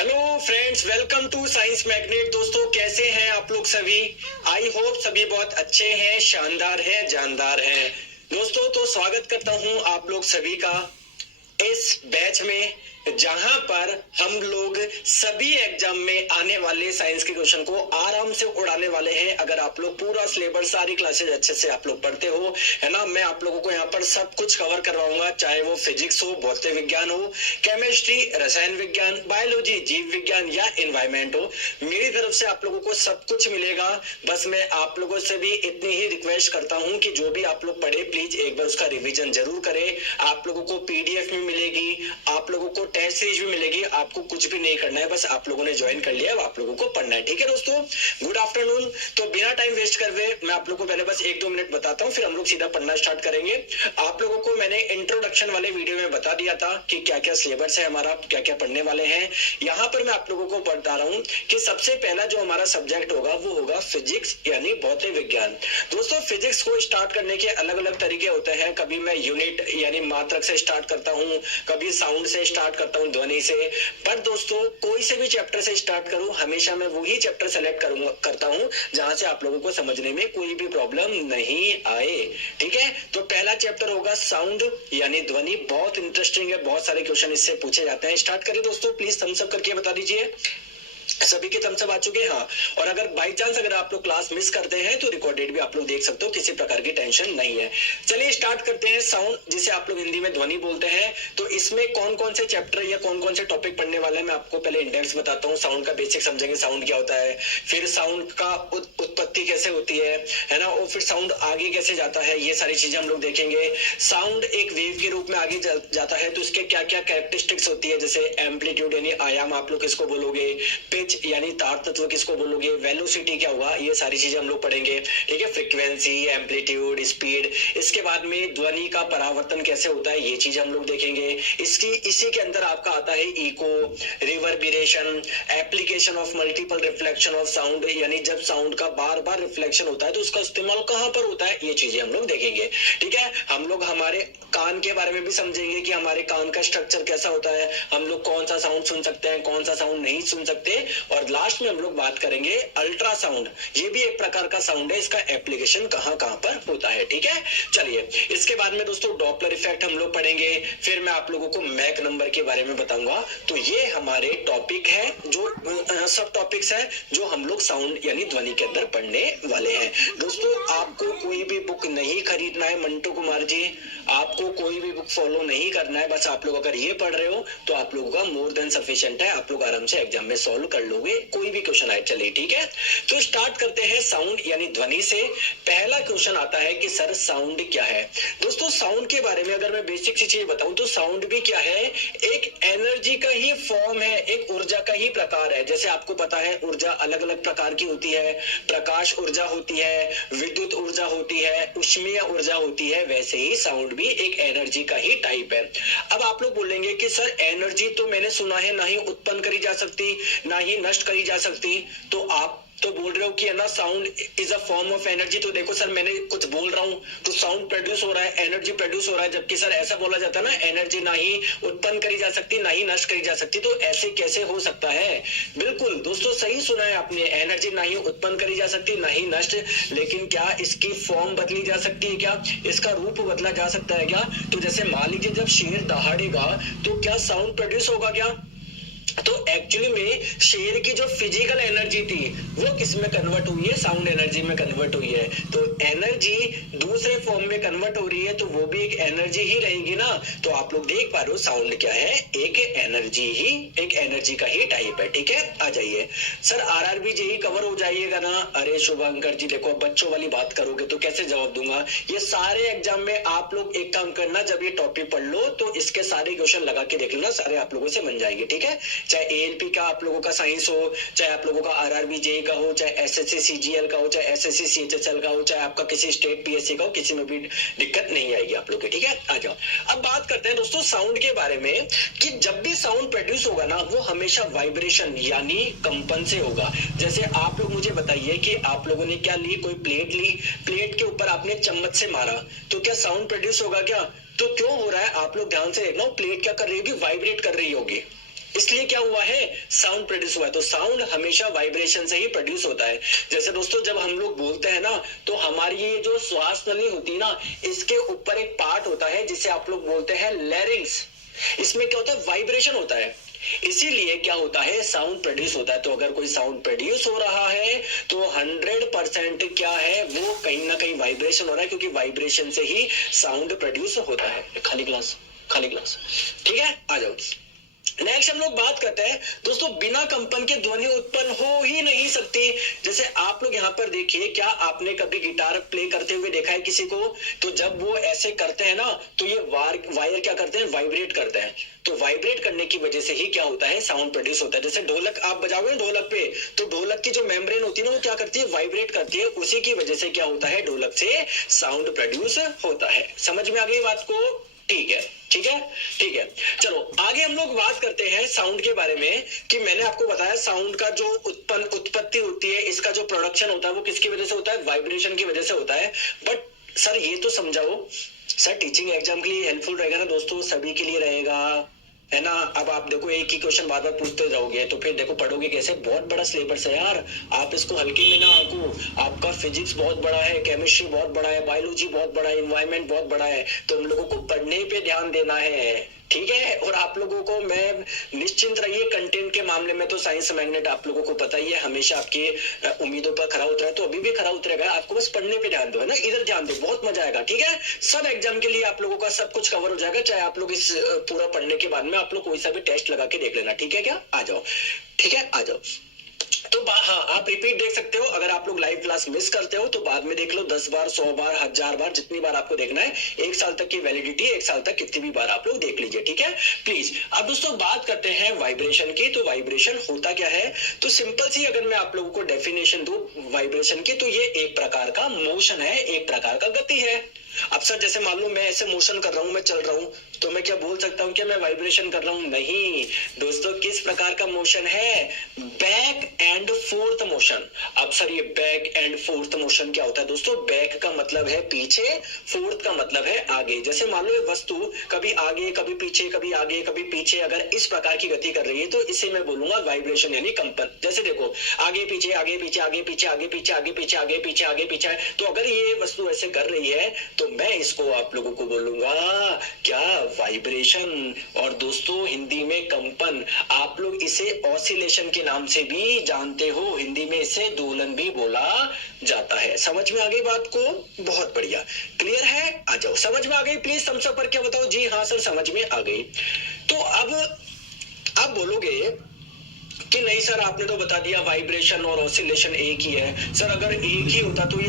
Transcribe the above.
Hello friends, welcome to Science Magnet. दोस्तों, कैसे हैं आप लोग सभी? आई होप सभी बहुत अच्छे हैं, शानदार हैं, जानदार हैं। दोस्तों, तो स्वागत करता हूं आप लोग सभी का इस बैच में, जहां पर हम लोग सभी एग्जाम में आने वाले साइंस के क्वेश्चन को आराम से उड़ाने वाले हैं। अगर आप लोग पूरा सिलेबस, सारी क्लासेज अच्छे से आप लोग पढ़ते हो, है ना, मैं आप लोगों को यहाँ पर सब कुछ कवर करवाऊंगा, चाहे वो फिजिक्स हो, भौतिक विज्ञान हो, केमिस्ट्री, रसायन विज्ञान, बायोलॉजी, जीव विज्ञान या एनवायरमेंट हो। मेरी तरफ से आप लोगों को सब कुछ मिलेगा। बस मैं आप लोगों से भी इतनी ही रिक्वेस्ट करता हूँ कि जो भी आप लोग पढ़े, प्लीज एक बार उसका रिविजन जरूर करें। आप लोगों को पीडीएफ में मिलेगी, आप लोगों को टेस्ट सीरीज भी मिलेगी। आपको कुछ भी नहीं करना है, बस आप लोगों ने ज्वाइन कर लिया, अब आप लोगों को पढ़ना है। ठीक है दोस्तों, गुड आफ्टरनून। तो बिना टाइम वेस्ट करवे मैं आप लोगों को पहले बस 1-2 मिनट बताता हूँ, फिर हम लोग सीधा पढ़ना स्टार्ट करेंगे। आप लोगों को मैंने इंट्रोडक्शन वाले वीडियो में बता दिया था कि क्या क्या सिलेबस है हमारा, क्या क्या पढ़ने वाले हैं। यहाँ पर मैं आप लोगों को बता रहा हूँ कि सबसे पहला जो हमारा सब्जेक्ट होगा वो होगा फिजिक्स यानी भौतिक विज्ञान। दोस्तों, फिजिक्स को स्टार्ट करने के अलग अलग तरीके होते हैं। कभी मैं यूनिट यानी मात्रक से स्टार्ट करता हूँ, कभी साउंड से स्टार्ट करता हूँ, ध्वनि से। पर दोस्तों, कोई से भी चैप्टर से स्टार्ट करूं, हमेशा मैं वही चैप्टर सेलेक्ट करता हूं जहां से आप लोगों को समझने में कोई भी प्रॉब्लम नहीं आए। ठीक है, तो पहला चैप्टर होगा साउंड यानी ध्वनि। बहुत इंटरेस्टिंग है, बहुत सारे क्वेश्चन इससे पूछे जाते हैं। स्टार्ट करिए दोस्तों, प्लीज थम्स अप करके बता दीजिए। सभी के थम्स अप आ चुके हैं? हाँ। और अगर बाई चांस अगर आप लोग क्लास मिस करते हैं तो रिकॉर्डेड भी आप लोग देख सकते हो, किसी प्रकार की टेंशन नहीं है। चलिए स्टार्ट करते हैं। साउंड, जिसे आप लोग हिंदी में ध्वनि बोलते हैं, तो इसमें कौन कौन से चैप्टर या कौन कौन से टॉपिक पढ़ने वाले हैं मैं आपको पहले इंडेक्स बताता हूँ। साउंड का बेसिक समझेंगे, साउंड क्या होता है, फिर साउंड का उत्पत्ति कैसे होती है ना, और फिर साउंड आगे कैसे जाता है, ये सारी चीजें हम लोग देखेंगे। साउंड एक वेव के रूप में आगे जाता है, तो इसके क्या क्या कैरेक्टरिस्टिक्स होती है, जैसे एम्पलीट्यूड यानी आयाम आप लोग किसको बोलोगे, पिच यानी तार तत्व किसको बोलोगे, वेलोसिटी क्या हुआ, ये सारी चीजें हम लोग पढ़ेंगे। ठीक है, फ्रीक्वेंसी, एम्पलीट्यूड, स्पीड। इसके बाद में ध्वनि का परावर्तन कैसे होता है, ये चीज हम लोग देखेंगे। इसी के अंदर आपका आता है echo, reverberation, application of multiple reflection of sound, यानी जब साउंड का बार बार रिफ्लेक्शन होता है तो उसका इस्तेमाल कहां पर होता है, ये चीजें हम लोग देखेंगे। ठीक है, हम लोग हमारे कान के बारे में भी समझेंगे कि हमारे कान का स्ट्रक्चर कैसा होता है, हम लोग कौन सा साउंड सुन सकते हैं, कौन सा साउंड नहीं सुन सकते। और लास्ट में हम लोग बात करेंगे अल्ट्रासाउंड, ये भी एक प्रकार का साउंड है, इसका एप्लीकेशन कहां कहां पर होता है। ठीक है, चलिए इसके बाद में दोस्तों डॉपलर इफेक्ट हम लोग पढ़ेंगे, फिर मैं आप लोगों को मैक नंबर के बारे में बताऊंगा। तो ये हमारे टॉपिक है, जो सब टॉपिक्स है जो हम लोग साउंड यानी ध्वनि के अंदर पढ़ने वाले हैं। दोस्तों, आपको कोई भी बुक नहीं खरीदना है मंटू कुमार जी, आपको कोई भी बुक फॉलो नहीं करना है। बस आप लोग अगर ये पढ़ रहे हो तो आप लोगों का मोर देन सफिशिएंट है, आप लोग आराम से एग्जाम में सॉल्व कर लोगे, कोई भी क्वेश्चन आए। चलिए ठीक है, तो स्टार्ट करते हैं साउंड यानी ध्वनि से। पहला क्वेश्चन आता है कि सर साउंड क्या है। दोस्तों, साउंड के बारे में अगर मैं बेसिक सी चीज बताऊं तो साउंड भी क्या है, एक एनर्जी का ही फॉर्म है, एक ऊर्जा का ही प्रकार है। जैसे आपको पता है ऊर्जा अलग अलग प्रकार की होती है, प्रकाश ऊर्जा होती है, विद्युत ऊर्जा होती है, उष्मीय ऊर्जा होती है, वैसे ही साउंड भी एक एनर्जी का ही टाइप है। अब आप लोग बोलेंगे कि सर एनर्जी तो मैंने सुना है ना ही उत्पन्न करी जा सकती ना ही नष्ट करी जा सकती, तो आप तो बोल रहे हो कि है ना sound is a form of energy. तो देखो सर, मैंने कुछ बोल रहा हूँ तो साउंड प्रोड्यूस हो रहा है, एनर्जी प्रोड्यूस हो रहा है, जबकि सर ऐसा बोला जाता है ना एनर्जी ना ही उत्पन्न करी जा सकती ना ही नष्ट करी जा सकती, तो ऐसे कैसे हो सकता है। बिल्कुल दोस्तों, सही सुना है आपने, एनर्जी ना ही उत्पन्न करी जा सकती ना ही नष्ट, लेकिन क्या इसकी फॉर्म बदली जा सकती है, क्या इसका रूप बदला जा सकता है क्या। तो जैसे मान लीजिए जब शेर दहाड़ेगा तो क्या साउंड प्रोड्यूस होगा क्या, तो एक्चुअली में शेर की जो फिजिकल एनर्जी थी वो किस में कन्वर्ट हुई है, साउंड एनर्जी में कन्वर्ट हुई है। तो एनर्जी दूसरे फॉर्म में कन्वर्ट हो रही है तो वो भी एक एनर्जी ही रहेगी ना। तो आप लोग देख पा रहे हो साउंड क्या है, एक एनर्जी ही, एक एनर्जी का ही टाइप है। ठीक है, आ जाइए सर आरआरबी जेई कवर हो जाइएगा ना। अरे शुभंकर जी देखो, बच्चों वाली बात करोगे तो कैसे जवाब दूंगा। ये सारे एग्जाम में आप लोग एक काम करना, जब ये टॉपिक पढ़ लो तो इसके सारे क्वेश्चन लगा के देख लेना, सारे आप लोगों से बन जाएंगे। ठीक है, चाहे एएलपी का आप लोगों का साइंस हो, चाहे आप लोगों का आरआरबी जेई का हो, चाहे एसएससी सीजीएल का हो, चाहे एसएससी सीएचएसएल का हो, चाहे आपका किसी स्टेट पीएससी का हो, किसी में भी दिक्कत नहीं आएगी आप लोग के। ठीक है, आ जाओ अब बात करते हैं दोस्तों साउंड के बारे में, कि जब भी साउंड प्रोड्यूस होगा ना वो हमेशा वाइब्रेशन यानी कंपन से होगा। जैसे आप लोग मुझे बताइए कि आप लोगों ने क्या ली, कोई प्लेट ली, प्लेट के ऊपर आपने चम्मच से मारा तो क्या साउंड प्रोड्यूस होगा क्या। तो क्यों हो रहा है, आप लोग ध्यान से देखना, प्लेट क्या कर रही होगी, वाइब्रेट कर रही होगी। इसलिए क्या हुआ है, साउंड प्रोड्यूस हुआ है। तो साउंड हमेशा वाइब्रेशन से ही प्रोड्यूस होता है। जैसे दोस्तों जब हम लोग बोलते हैं ना, तो हमारी ये जो श्वास नली होती है ना, इसके ऊपर एक पार्ट होता है जिसे आप लोग बोलते हैं लैरिंग्स। इसमें क्या होता है, वाइब्रेशन होता है, इसीलिए क्या होता है, साउंड प्रोड्यूस होता है। तो अगर कोई साउंड प्रोड्यूस हो रहा है तो 100% क्या है, वो कहीं ना कहीं वाइब्रेशन हो रहा है, क्योंकि वाइब्रेशन से ही साउंड प्रोड्यूस होता है। खाली ग्लास, खाली ग्लास, ठीक है, आ जाओ। नेक्स्ट हम लोग बात करते हैं दोस्तों, बिना कंपन के ध्वनि उत्पन्न हो ही नहीं सकती। जैसे आप लोग यहाँ पर देखिए, क्या आपने कभी गिटार प्ले करते हुए देखा है किसी को? तो जब वो ऐसे करते हैं ना, तो ये वायर क्या करते हैं, वाइब्रेट करते हैं। तो वाइब्रेट करने की वजह से ही क्या होता है, साउंड प्रोड्यूस होता है। जैसे ढोलक आप बजाओगे ढोलक पे, तो ढोलक की जो मेम्ब्रेन होती है ना, वो क्या करती है, वाइब्रेट करती है। उसी की वजह से क्या होता है, ढोलक से साउंड प्रोड्यूस होता है। समझ में आ गई बात को? ठीक है, ठीक है, ठीक है। चलो आगे हम लोग बात करते हैं साउंड के बारे में, कि मैंने आपको बताया साउंड का जो उत्पत्ति होती है, इसका जो प्रोडक्शन होता है वो किसकी वजह से होता है, वाइब्रेशन की वजह से होता है। बट सर ये तो समझाओ। सर टीचिंग एग्जाम के लिए हेल्पफुल रहेगा ना दोस्तों, सभी के लिए रहेगा, है ना। अब आप देखो एक ही क्वेश्चन बार बार पूछते जाओगे तो फिर देखो पढ़ोगे कैसे। बहुत बड़ा सिलेबस है यार, आप इसको हल्के में ना आंको। आपका फिजिक्स बहुत बड़ा है, केमिस्ट्री बहुत बड़ा है, बायोलॉजी बहुत बड़ा है, इन्वायरमेंट बहुत बड़ा है। तो हम लोगों को पढ़ने पे ध्यान देना है, ठीक है। और आप लोगों को मैं निश्चिंत रहिए, कंटेंट के मामले में तो साइंस मैग्नेट आप लोगों को पता ही है, हमेशा आपकी उम्मीदों पर खरा उतरा है, तो अभी भी खरा उतरेगा। आपको बस पढ़ने पे ध्यान दो, है ना, इधर ध्यान दो, बहुत मजा आएगा, ठीक है। सब एग्जाम के लिए आप लोगों का सब कुछ कवर हो जाएगा, चाहे आप लोग इस पूरा पढ़ने के बाद में आप लोग कोई सा भी टेस्ट लगा के देख लेना, ठीक है क्या, आ जाओ, ठीक है, आ जाओ। तो हाँ, आप रिपीट देख सकते हो। अगर आप लोग लाइव क्लास मिस करते हो तो बाद में देख लो, 10 बार, 100 बार, 1000 बार, जितनी बार आपको देखना है। 1 साल तक की वैलिडिटी, 1 साल तक कितनी भी बार आप लोग देख लीजिए, ठीक है, प्लीज। अब दोस्तों बात करते हैं वाइब्रेशन की। तो वाइब्रेशन होता क्या है, तो सिंपल सी अगर मैं आप लोगों को डेफिनेशन दूं वाइब्रेशन की, तो ये एक प्रकार का मोशन है, एक प्रकार का गति है। अब सर जैसे मान लो मैं ऐसे मोशन कर रहा हूं, मैं चल रहा हूं, तो मैं क्या बोल सकता हूं कि मैं वाइब्रेशन कर रहा हूं? नहीं दोस्तों, किस प्रकार का मोशन है, बैक एंड फोर्थ मोशन। अब सर ये बैक एंड फोर्थ मोशन क्या होता है दोस्तों? बैक का मतलब है पीछे, फोर्थ का मतलब है आगे। जैसे मान लो ये वस्तु कभी आगे कभी पीछे, कभी आगे कभी पीछे, अगर इस प्रकार की गति कर रही है तो इसे मैं बोलूंगा वाइब्रेशन यानी कंपन। जैसे देखो आगे पीछे, आगे पीछे, आगे पीछे, आगे पीछे, आगे पीछे, आगे पीछे, आगे पीछे, तो अगर ये वस्तु ऐसे कर रही है तो मैं इसको आप लोगों को बोलूंगा क्या, वाइब्रेशन। और दोस्तों हिंदी में कंपन, आप लोग इसे ऑसिलेशन के नाम से भी जानते हो, हिंदी में इसे दोलन भी बोला जाता है। समझ में आ गई बात को? बहुत बढ़िया, क्लियर है, आ जाओ। समझ में आ गई? प्लीज थम्स अप करके बताओ जी हाँ सर समझ में आ गई। तो अब आप बोलोगे कि नहीं सर आपने तो बता दिया वाइब्रेशन और ऑसिलेशन एक ही है। सर अगर एक ही होता तो ये